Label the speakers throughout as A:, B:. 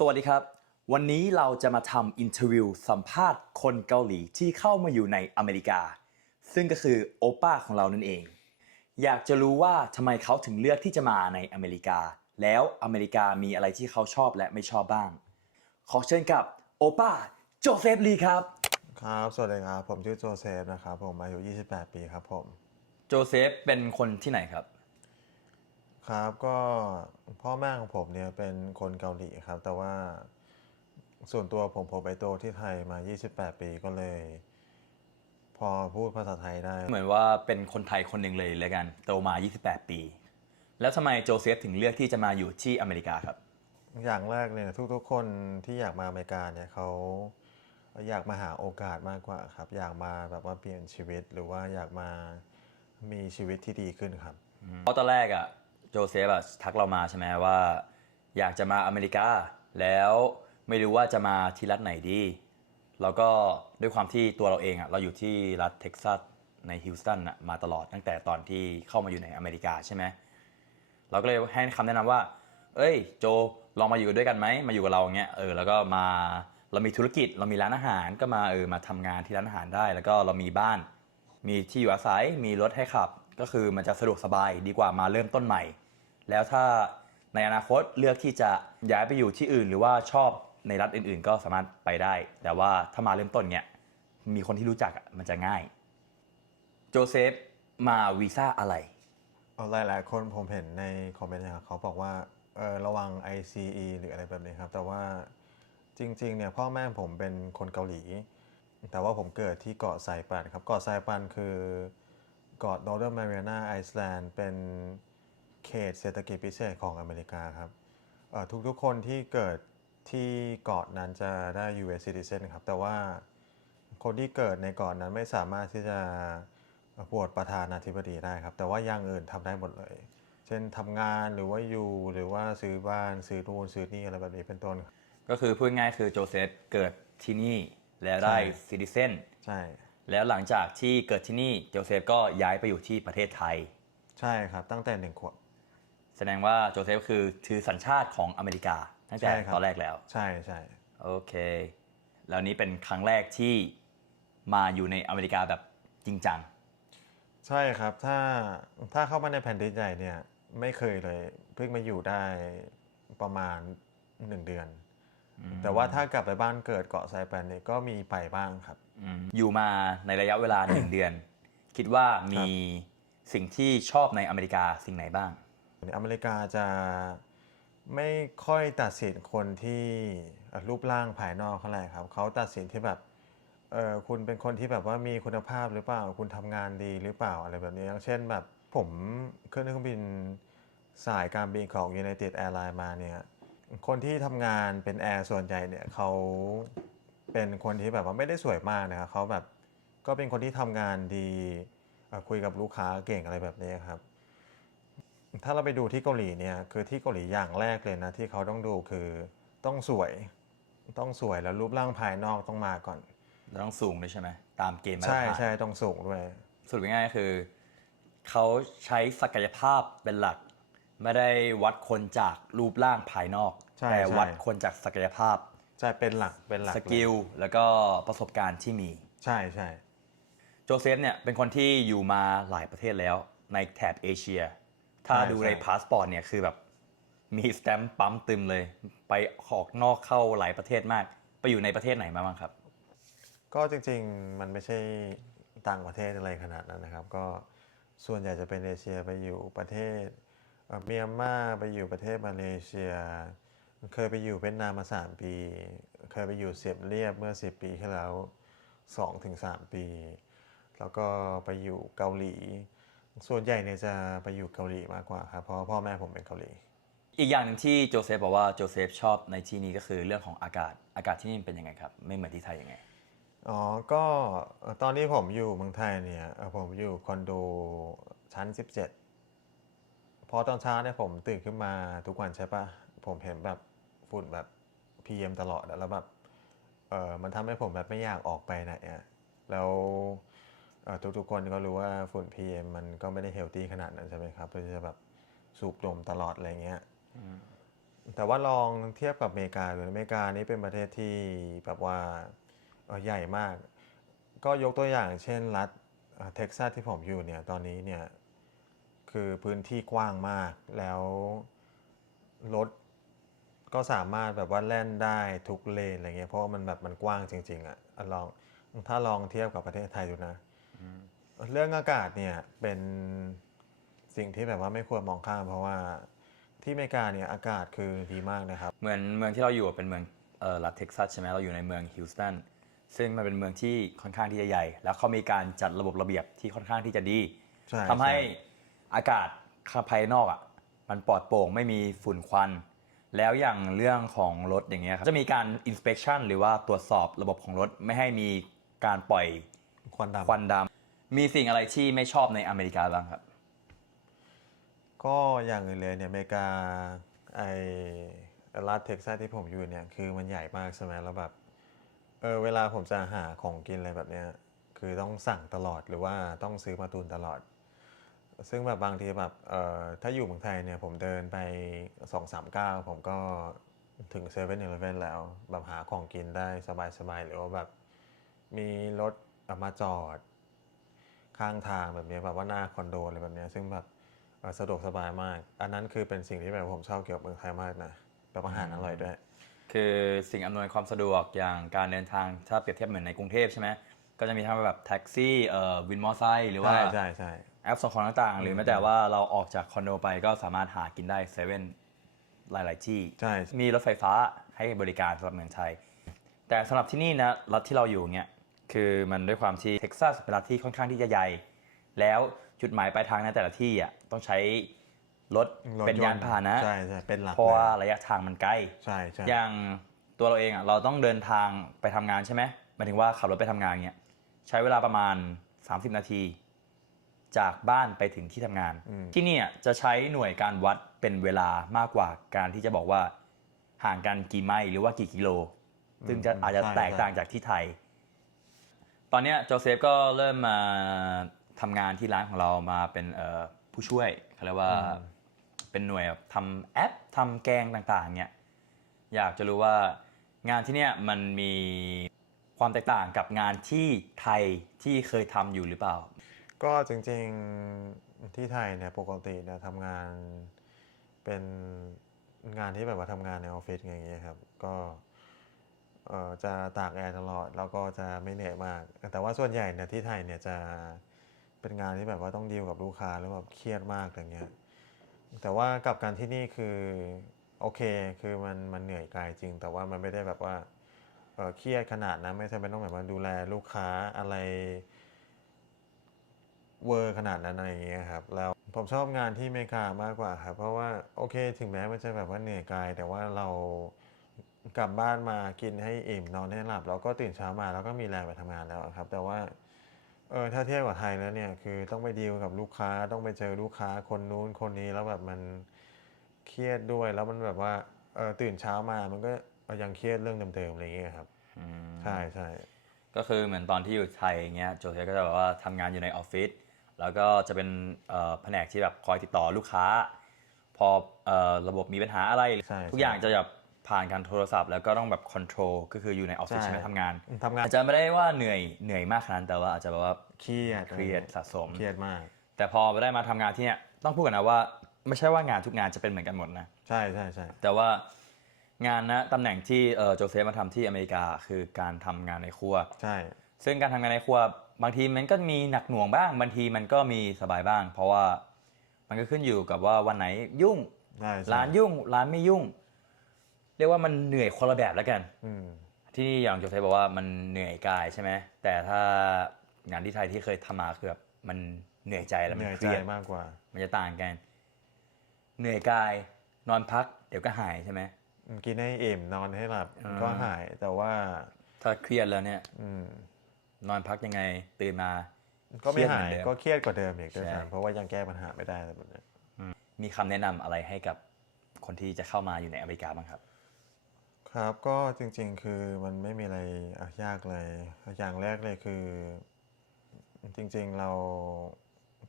A: สวัสดีครับ วันนี้เราจะมาทำอินเทอร์วิวสัมภาษณ์คนเกาหลีที่เข้ามาอยู่ในอเมริกา ซึ่งก็คือโอป้าของเรานั่นเอง อยากจะรู้ว่าทำไมเขาถึงเลือกที่จะมาในอเมริกา แล้วอเมริกามีอะไรที่เขาชอบและไม่ชอบบ้าง ขอเชิญกับโอป้าโจเซฟลีครับ
B: ครับ สวัสดีครับ ผมชื่อโจเซฟนะครับ ผมอายุ 28 ปีครับผม
A: โจเซฟเป็นคนที่ไหนครับ
B: ครับก็พ่อแม่ของผมเนี่ยเป็นคนเกาหลีครับ แต่ว่าส่วนตัวผมผมไปโตที่ไทยมา 28 ปีก็เลย พอพูดภาษาไทยได้
A: เหมือนว่าเป็นคนไทยคนหนึ่งเลยเลยกันโตมา 28 ปี แล้วทำไมโจเซฟถึงเลือกที่จะมาอยู่ที่อเมริกาครับ
B: อย่างแรกเนี่ยทุกๆ คนที่อยากมาอเมริกาเนี่ยเขาอยากมาหาโอกาสมากกว่าครับ อยากมาแบบว่าเปลี่ยนชีวิตหรือว่าอยากมามีชีวิตที่ดีขึ้นครับ
A: เพราะตอนแรกอะ โจเซฟอะทักเรามาใช่ไหมว่า อยากจะมาอเมริกา แล้วไม่รู้ว่าจะมาที่รัฐไหนดีแล้วก็ด้วยความที่ตัวเราเองอะเราอยู่ที่รัฐเท็กซัสในฮิวสตันอะมาตลอดตั้งแต่ตอนที่เข้ามาอยู่ในอเมริกาใช่ไหมเราก็เลยให้คำแนะนำว่า เอ้ย โจลองมาอยู่ด้วยกันไหมมาอยู่กับเราเงี้ยเออแล้วก็มาเรามีธุรกิจเรามีร้านอาหารก็มาเออมาทำงานที่ร้านอาหารได้ แล้วก็เรามีบ้าน มีที่อยู่อาศัยมีรถให้ขับ ก็คือมันจะสะดวกสบายดีกว่ามาเริ่มต้นใหม่ แล้วถ้าในอนาคตเลือกที่จะย้ายไปอยู่ที่อื่น หรือว่าชอบในรัฐอื่น ๆ ก็สามารถไปได้ แต่ว่าถ้ามาเริ่มต้นเนี้ยมีคนที่รู้จักอะมันจะง่าย โจเซฟมาวีซ่าอะไร
B: เอาหลายๆคนผมเห็นในคอมเมนต์นะครับเขาบอกว่าเออระวัง ICE หรืออะไรแบบนี้ครับ แต่ว่าจริงๆเนี่ยพ่อแม่ผมเป็นคนเกาหลี แต่ว่าผมเกิดที่เกาะไซปันครับ เกาะไซปันคือเกาะ Northern Mariana Island เป็น เขตเศรษฐกิจพิเศษของอเมริกาครับเอ่อทุกๆคนที่เกิดที่เกาะนั้นจะได้ US citizen ครับ แต่ว่าคนที่เกิดในเกาะนั้นไม่สามารถที่จะโหวตประธานาธิบดีได้ครับ แต่ว่าอย่างอื่นทำได้หมดเลย เช่นทำงานหรือว่าอยู่หรือว่าซื้อบ้านซื้อนู่นซื้อนี่อะไรแบบนี้เป็นต้นครับ
A: ก็คือพูดง่ายๆคือโจเซฟเกิดที่นี่แล้วได้
B: ใช่
A: ซิติเซน
B: ใช่
A: แล้วหลังจากที่เกิดที่นี่โจเซฟก็ย้ายไปอยู่ที่ประเทศไทย
B: ใช่ครับตั้งแต่หนึ่งขวบ
A: แสดงว่าโจเซฟคือถือสัญชาติของอเมริกาตั้งแต่
B: ใช่ครับ
A: ตอนแรกแล้ว
B: ใช่ใช่
A: โอเค แล้วนี้เป็นครั้งแรกที่มาอยู่ในอเมริกาแบบจริงจัง
B: ใช่ครับถ้าถ้าเข้ามาในแผ่นดินใหญ่เนี่ยไม่เคยเลยเพิ่งมาอยู่ได้ประมาณหนึ่งเดือน แต่ว่าถ้ากลับไปบ้านเกิดเกาะไซปันเนี่ยก็มีไปบ้างครับ
A: อืมอยู่มาในระยะเวลา หนึ่งเดือน คิดว่ามีสิ่งที่ชอบในอเมริกาสิ่งไหนบ้าง
B: อเมริกาจะไม่ค่อยตัดสินคนที่รูปร่างภายนอกเท่าไหร่ครับเขาตัดสินที่แบบเออคุณเป็นคนที่แบบว่ามีคุณภาพหรือเปล่า คุณทำงานดีหรือเปล่าอะไรแบบนี้อย่างเช่นแบบผมขึ้นเครื่องบินสายการบินของ United Airlines มาเนี่ยคนที่ทำงานเป็นแอร์ส่วนใหญ่เนี่ยเขาเป็นคนที่แบบว่าไม่ได้สวยมากนะครับเขาแบบก็เป็นคนที่ทำงานดีคุยกับลูกค้าเก่งอะไรแบบนี้ครับ ถ้าเราไปดูที่เกาหลีเนี่ยคือที่เกาหลีอย่างแรกเลยนะที่เขาต้องดูคือต้องสวย ต้องสวยแล้วรูปร่างภายนอกต้องมาก่อน
A: เราต้องสูงด้วยใช่ไหมตามเกณฑ์มาตร
B: ใช่
A: ฐาน
B: ใช่ต้องสูงด้วย
A: สรุปง่ายๆก็คือ เขาใช้ศักยภาพเป็นหลัก ไม่ได้วัดคนจากรูปร่างภายนอก
B: ใช่
A: แต่
B: ใช่
A: วัดคนจากศักยภาพ
B: ใช่เป็นหลักเป็นหลัก
A: ส
B: เลย
A: กิล แล้วก็ประสบการณ์ที่มี
B: ใช่ใช่
A: โจเซฟเนี่ยเป็นคนที่อยู่มาหลายประเทศแล้วในแถบเอเชีย ถ้าดูในพาสปอร์ตเนี่ยคือแบบมีสแตมป์ปั๊มตึมเลย ไปออกนอกเข้าหลายประเทศมาก ไปอยู่ในประเทศไหนมาบ้างครับ
B: ก็จริงๆมันไม่ใช่ต่างประเทศอะไรขนาดนั้นนะครับ ก็ส่วนใหญ่จะเป็นเอเชียไปอยู่ประเทศเอ่อเมียนมาไปอยู่ประเทศมาเลเซีย เคยไปอยู่เวียดนามมา3ปี เคยไปอยู่เสียบเรียบเมื่อ10ปีที่แล้ว2-3ปี แล้วก็ไปอยู่เกาหลี ส่วนใหญ่เนี่ยจะไปอยู่เกาหลีมากกว่าครับเพราะว่าพ่อแม่ผมเป็นเกาหลี
A: อีกอย่างหนึ่งที่โจเซฟบอกว่าโจเซฟชอบในที่นี้ก็คือเรื่องของอากาศอากาศที่นี่เป็นยังไงครับ ไม่เหมือนที่ไทยยังไง
B: อ๋อ ก็เอ่อตอนนี้ผมอยู่เมืองไทยเนี่ยเอ่อผมอยู่คอนโดชั้น 17 พอตอนเช้าเนี่ยผมตื่นขึ้นมาทุกวันใช่ปะผมเห็นแบบฝุ่นแบบ PM ตลอดอะแล้วแบบเออมันทำให้ผมแบบไม่อยากออกไปไหนอะแล้วเอ่อ ทุกๆคนก็รู้ว่าฝุ่น PM มันก็ไม่ได้เฮลตี้ขนาดนั้นใช่ไหมครับเพื่อที่จะแบบสูบดมตลอดอะไรเงี้ยแต่ว่าลองเทียบกับอเมริกาหรืออเมริกานี่เป็นประเทศที่แบบว่าเอ่อใหญ่มาก ก็ยกตัวอย่างเช่นรัฐเอ่อเท็กซัสที่ผมอยู่เนี่ยตอนนี้เนี่ยคือพื้นที่กว้างมากแล้วรถก็สามารถแบบว่าแล่นได้ทุกเลนอะไรเงี้ยเพราะว่ามันแบบมันกว้างจริงๆอะ่ะลองถ้าลองเทียบกับประเทศไทยดูนะ เรื่องอากาศเนี่ยเป็นสิ่งที่แบบว่าไม่ควรมองข้าม เพราะว่าที่อเมริกาเนี่ยอากาศคือดีมากนะครับ
A: เหมือนเมืองที่เราอยู่เป็นเมืองเอ่อรัฐเท็กซัสใช่ไหมเราอยู่ในเมืองฮิลสตันซึ่งมันเป็นเมืองที่ค่อนข้างที่จะใหญ่ แล้วเขามีการจัดระบบระเบียบที่ค่อนข้างที่จะดี
B: ใช่
A: ทำให้
B: ช่
A: อากาศภายนอกอะมันปลอดโปร่งไม่มีฝุ่นควัน แล้วอย่างเรื่องของรถอย่างเงี้ยครับจะมีการ inspection หรือว่าตรวจสอบระบบของรถไม่ให้มีการปล่อย
B: ควันดำ
A: ควันดำ มีสิ่งอะไรที่ไม่ชอบในอเมริกาบ้างครับ
B: ก็อย่างอื่นเลยเนี่ยอเมริกาไอรัฐเท็กซัสที่ผมอยู่เนี่ยคือมันใหญ่มากใช่ไหมแล้วแบบเออเวลาผมจะหาของกินอะไรแบบเนี้ยคือต้องสั่งตลอดหรือว่าต้องซื้อมาตุนตลอด ซึ่งแบบบางทีแบบเออถ้าอยู่เมืองไทยเนี่ยผมเดินไปสองสามก้าวผมก็ถึงเซเว่นอีเลฟเว่นแล้ว แบบหาของกินได้สบายๆหรือว่าแบบมีรถมาจอด ข้างทางแบบเนี้ยแบบว่าหน้าคอนโดอะไรแบบเนี้ยซึ่งแบบเอ่อสะดวกสบายมาก อันนั้นคือเป็นสิ่งที่แบบผมชอบเกี่ยวกับเมืองไทยมากนะแบบอาหารอร่อยด้วย
A: คือสิ่งอำนวยความสะดวกอย่างการเดินทางถ้าเปรียบเทียบเหมือนในกรุงเทพใช่ไหมก็จะมีทั้งแบบแท็กซี่เอ่อวินมอเตอร์ไซค์หรือว่า
B: ใช่ใช่ใช่
A: แอปส่งของต่างๆ หรือแม้แต่ว่าเราออกจากคอนโดไปก็สามารถหากินได้เซเว่นหลายๆที่
B: ใช่
A: มีรถไฟฟ้าให้บริการสำหรับเมืองไทยแต่สำหรับที่นี่นะรัฐที่เราอยู่เนี่ย คือมันด้วยความที่เท็กซัสเป็นรัฐที่ค่อนข้างที่จะใหญ่ แล้วจุดหมายปลายทางในแต่ละที่อะต้องใช้รถ
B: รถ
A: เป็นยานพาหนะ
B: ใช่ใช่เป็นหลัก
A: เพราะว่า
B: เลย
A: ระยะทางมันไกล
B: ใช่ใช่
A: อย่างตัวเราเองอะเราต้องเดินทางไปทำงานใช่ไหมหมายถึงว่าขับรถไปทำงานเนี่ยใช้เวลาประมาณ 30 นาที จากบ้านไปถึงที่ทำงาน ที่เนี่ยจะใช้หน่วยการวัดเป็นเวลามากกว่าการที่จะบอกว่าห่างกันกี่ไมล์หรือว่ากี่กิโล ซึ่งจะอาจจะแตกต่างจากที่ไทยต อนเนี้ยโจเซฟก็เริ่มมาทำงานที่ร้านของเรามาเป็นเอ่อผู้ช่วยเขาเรียกว่าเป็นหน่วยแบบทำแอปทำแกงต่างๆเนี่ยอยากจะรู้ว่างานที่เนี่ยมันมีความแตกต่างกับงานที่ไทยที่เคยทำอยู่หรือเปล่า
B: ก็จริงๆที่ไทยเนี่ยปกติเนี่ยทำงานเป็นงานที่แบบว่าทำงานในออฟฟิศอย่างเงี้ยครับ ก็เอ่อ จะตากแอร์ตลอดแล้วก็จะไม่เหนื่อยมาก แต่ว่าส่วนใหญ่เนี่ยที่ไทยเนี่ยจะเป็นงานที่แบบว่าต้องดีลกับลูกค้าแล้วแบบเครียดมากอย่างเงี้ยแต่ว่ากับกันที่นี่คือโอเคคือมันมันเหนื่อยกายจริง แต่ว่ามันไม่ได้แบบว่าเครียดขนาดนั้นไม่จำเป็นต้องแบบว่าดูแลลูกค้าอะไรเวอร์ขนาดนั้นอะไรอย่างเงี้ยครับแล้วผมชอบงานที่อเมริกามากกว่าครับเพราะว่าโอเค ถึงแม้มันจะแบบว่าเหนื่อยกาย แต่ว่าเรา กลับบ้านมากินให้อิ่มนอนให้หลับ แล้วก็ตื่นเช้ามาแล้วก็มีแรงไปทำงานแล้วครับ แต่ว่าเออถ้าเทียบกับไทยแล้วเนี่ยคือต้องไปดีลกับลูกค้าต้องไปเจอลูกค้าคนนู้นคนนี้แล้วแบบมันเครียดด้วย แล้วมันแบบว่าเออตื่นเช้ามามันก็ยังเครียดเรื่องเดิมๆอะไรอย่างเงี้ยครับใช่ใช่
A: ก็คือเหมือนตอนที่อยู่ไทยอย่างเงี้ยโจเซฟก็จะแบบว่าทำงานอยู่ในออฟฟิศแล้วก็จะเป็นเอ่อแผนกที่แบบคอยติดต่อลูกค้า พอเอ่อระบบมีปัญหาอะไร
B: ใช่
A: ทุกอย่างจะแบบ ผ่านการโทรศัพท์แล้วก็ต้องแบบคอนโทรลก็คืออยู่ในออฟฟิศ
B: ใช่
A: ใช่ไหมทำงาน
B: ทำงาน
A: อาจจะไม่ได้ว่าเหนื่อยเหนื่อยมากขนาดนั้นแต่ว่าอาจจะแบบว่า
B: เครียด
A: เครียดสะสม
B: เครียดมาก
A: แต่พอได้มาทำงานที่เนี่ยต้องพูดกันนะว่า ไม่ใช่ว่างานทุกงานจะเป็นเหมือนกันหมดนะ
B: ใช่ใช่ใช่
A: แต่ว่างานนะตำแหน่งที่เอ่อโจเซฟมาทำที่อเมริกาคือการทำงานในครัว
B: ใช่
A: ซึ่งการทำงานในครัวบางทีมันก็มีหนักหน่วงบ้างบางทีมันก็มีสบายบ้าง เพราะว่ามันก็ขึ้นอยู่กับว่าวันไหนยุ่ง
B: ใช่ใช่
A: ร้านยุ่งร้านไม่ยุ่ง เรียกว่ามันเหนื่อยคนละแบบแล้วกัน
B: อืม
A: ที่อย่างโจเซฟบอกว่ามันเหนื่อยกายใช่ไหมแต่ถ้างานที่ไทยที่เคยทำมาคือแบบมันเหนื่อยใจแล้ว
B: เห
A: มัน
B: นื่อย
A: เค
B: ใจ
A: รียด
B: มากกว่า
A: มันจะต่างกัน เหนื่อยกายนอนพัก เดี๋ยวก็หายใช่ไหม
B: กินให้อิ่มนอนให้หลับ
A: อ่า
B: ก็หายแต่ว่า
A: ถ้าเครียดแล้วเนี่ย
B: อืม
A: นอนพักยังไงตื่นมา
B: ก็ไม่หาย
A: เครียดเหมือนเดิม
B: ก็เครียดกว่าเดิมอีกด้วย
A: ใช่
B: ซ้ำเพราะว่ายังแก้ปัญหาไม่ได้แบบนี้
A: มีคำแนะนำอะไรให้กับคนที่จะเข้ามาอยู่ในอเมริกาบ้างครับ
B: ครับก็จริงๆคือมันไม่มีอะไรยากเลย อย่างแรกเลยคือ จริงๆเรา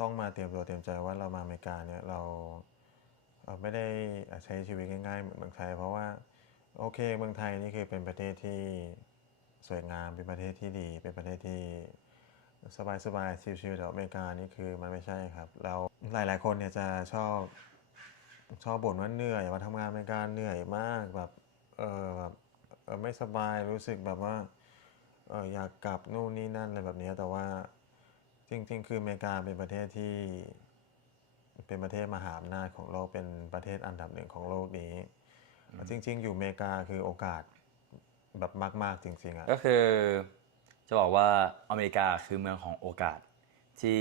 B: ต้องมาเตรียมตัวเตรียมใจว่าเรามาอเมริกาเนี่ยเราไม่ได้ใช้ชีวิตง่ายๆเหมือนเมืองไทย เพราะว่าโอเคเมืองไทยนี่คือเป็นประเทศที่สวยงามเป็นประเทศที่ดี เป็นประเทศที่สบายๆชิลๆแต่อเมริกานี่คือมันไม่ใช่ครับแล้วหลายๆคนเนี่ยจะชอบชอบบ่นว่าเหนื่อยมาทำงานอเมริกาเหนื่อยมากแบบ เออแบบไม่สบายรู้สึกแบบว่าเอออยากกลับนู่นนี่นั่นอะไรแบบนี้แต่ว่าจริงๆ คืออเมริกาเป็นประเทศที่เป็นประเทศมหาอำนาจของโลกเป็นประเทศอันดับหนึ่งของโลกนี้จริง ๆ อยู่อเมริกาคือโอกาสแบบมาก ๆ จริง ๆอะ
A: ก็คือจะบอกว่าอเมริกาคือเมืองของโอกาส ที่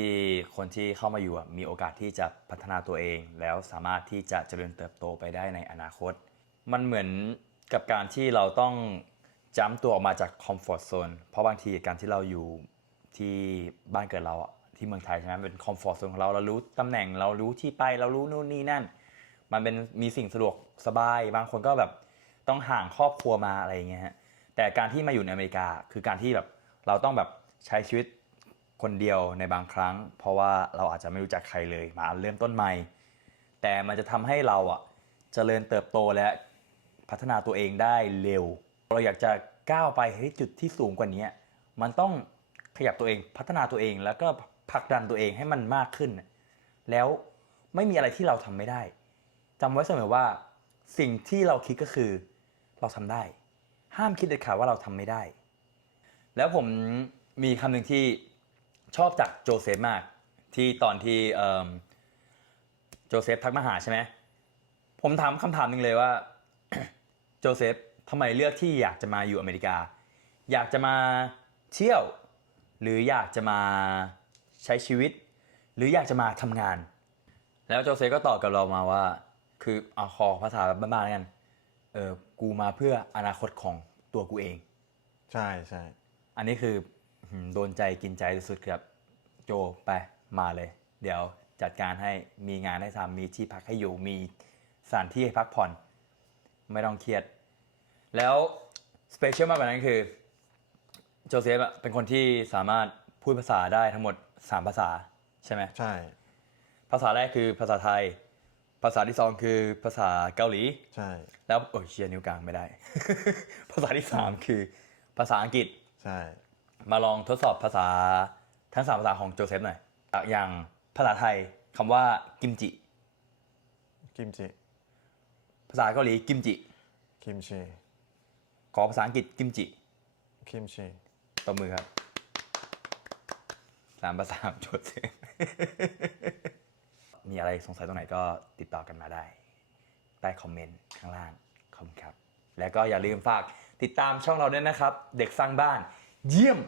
A: คนที่เข้ามาอยู่มีโอกาสที่จะพัฒนาตัวเอง แล้วสามารถที่จะเจริญเติบโตไปได้ในอนาคต มันเหมือน กับการที่เราต้องจ้ำตัวออกมาจากคอมฟอร์ z โซนเพราะบางทีการที่เราอยู่ที่บ้านเกิดเราอะที่เมืองไทยใช่ไหมเป็นคอมฟอร์ z โซนของเราเรารู้ตำแหน่งเรารู้ที่ไปเรารู้นู่นนี่นั่น มันเป็นมีสิ่งสะดวกสบาย บางคนก็แบบต้องห่างครอบครัวมาอะไรอย่างเงี้ยฮะแต่การที่มาอยู่ในอเมริกาคือการที่แบบเราต้องแบบใช้ชีวิตคนเดียวในบางครั้ง เพราะว่าเราอาจจะไม่รู้จักใครเลยมาเริ่มต้นใหม่ แต่มันจะทำให้เราอะเจริญเติบโตและ พัฒนาตัวเองได้เร็ว เราอยากจะก้าวไปให้จุดที่สูงกว่านี้ มันต้องขยับตัวเองพัฒนาตัวเองแล้วก็ผลักดันตัวเองให้มันมากขึ้น แล้วไม่มีอะไรที่เราทำไม่ได้จำไว้เสมอว่าสิ่งที่เราคิดก็คือเราทำได้ ห้ามคิดเด็ดขาดว่าเราทำไม่ได้ แล้วผมมีคำหนึ่งที่ชอบจากโจเซฟมาก ที่ตอนที่โจเซฟทักมาหาใช่ไหมผมถามคำถามหนึ่งเลยว่า โจเซฟทำไมเลือกที่อยากจะมาอยู่อเมริกา อยากจะมาเที่ยว หรืออยากจะมาใช้ชีวิต หรืออยากจะมาทำงาน แล้วโจเซฟก็ตอบกับเรามาว่า คือเอาขอภาษาแบบบ้านๆแล้วกันเออกูมาเพื่ออนาคตของตัวกูเอง
B: ใช่ใช่
A: อันนี้คือหืมโดนใจกินใจสุดๆครับโจไปมาเลย เดี๋ยวจัดการให้มีงานให้ทำมีที่พักให้อยู่มีสถานที่ให้พักผ่อน ไม่ต้องเครียด แล้วสเปเชียลมากกว่านั้นคือ โจเซฟอะเป็นคนที่สามารถพูดภาษาได้ทั้งหมด 3 ภาษาใช่ไหม
B: ใช่
A: ภาษาแรกคือภาษาไทย ภาษาที่สองคือภาษาเกาหลี
B: ใช่
A: แล้วโอ้ยเชียร์นิ้วกลางไม่ได้ ภาษาที่สามคือภาษาอังกฤษ
B: ใช่
A: มาลองทดสอบภาษาทั้งสามภาษาของโจเซฟหน่อย อย่างภาษาไทยคำว่ากิมจิ
B: กิมจิ
A: ภาษาเกาหลีกิมจิ
B: คิมชี
A: ขอภาษาอังกฤษกิมจิ
B: คิมชี
A: ตบมือครับสามภาษาของโจเซฟมีอะไรสงสัยตรงไหนก็ติดต่อกันมาได้ ใต้คอมเมนต์ข้างล่างขอบคุณครับ แล้วก็อย่าลืมฝากติดตามช่องเราด้วยนะครับ เด็กสร้างบ้าน เยี่ยม